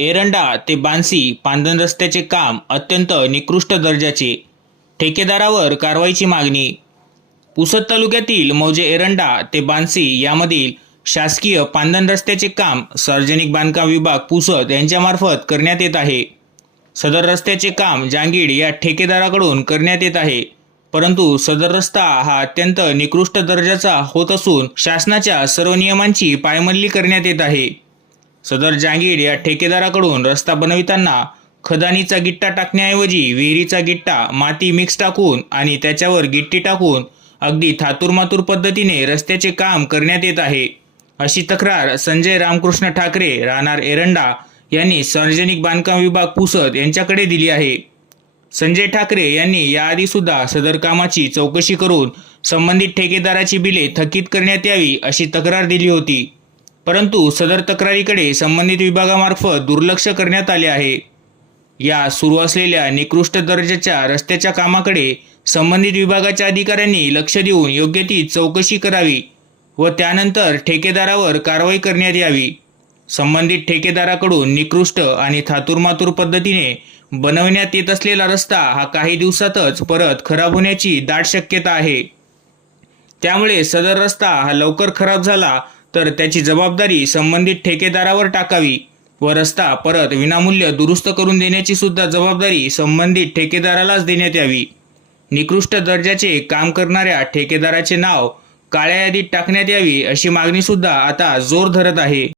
एरंडा ते बांसी पांदन रस्त्याचे काम अत्यंत निकृष्ट दर्जाचे. ठेकेदारावर कारवाईची मागणी. पुसद तालुक्यातील मौजे एरंडा ते बांसी यामधील शासकीय पांदन रस्त्याचे काम सार्वजनिक बांधकाम विभाग पुसद यांच्यामार्फत करण्यात येत आहे. सदर रस्त्याचे काम जांगीड या ठेकेदाराकडून करण्यात येत आहे. परंतु सदर रस्ता हा अत्यंत निकृष्ट दर्जाचा होत असून शासनाच्या सर्व नियमांची पायमल्ली करण्यात येत आहे. सदर जांगीड या ठेकेदाराकडून रस्ता बनविताना खदानीचा गिट्टा टाकण्याऐवजी विहिरीचा गिट्टा माती मिक्स टाकून आणि त्याच्यावर गिट्टी टाकून अगदी थातुरमातूर पद्धतीने रस्त्याचे काम करण्यात येत आहे. अशी तक्रार संजय रामकृष्ण ठाकरे राहणार एरंडा यांनी सार्वजनिक बांधकाम विभाग पुसद यांच्याकडे दिली आहे. संजय ठाकरे यांनी याआधी सुद्धा सदर कामाची चौकशी करून संबंधित ठेकेदाराची बिले थकीत करण्यात यावी अशी तक्रार दिली होती. परंतु सदर तक्रारीकडे संबंधित विभागामार्फत दुर्लक्ष करण्यात आले आहे. या सुरू असलेल्या निकृष्ट दर्जाच्या रस्त्याच्या कामाकडे संबंधित विभागाच्या अधिकाऱ्यांनी लक्ष देऊन योग्य ती चौकशी करावी व त्यानंतर ठेकेदारावर कारवाई करण्यात यावी. संबंधित ठेकेदाराकडून निकृष्ट आणि थातुरमातुर पद्धतीने बनवण्यात येत असलेला रस्ता हा काही दिवसातच परत खराब होण्याची दाट शक्यता आहे. त्यामुळे सदर रस्ता हा लवकर खराब झाला तर त्याची जबाबदारी संबंधित ठेकेदारावर टाकावी व रस्ता परत विनामूल्य दुरुस्त करून देण्याची सुद्धा जबाबदारी संबंधित ठेकेदारालाच देण्यात यावी. निकृष्ट दर्जाचे काम करणाऱ्या ठेकेदाराचे नाव काळ्या यादीत टाकण्यात यावी अशी मागणीसुद्धा आता जोर धरत आहे.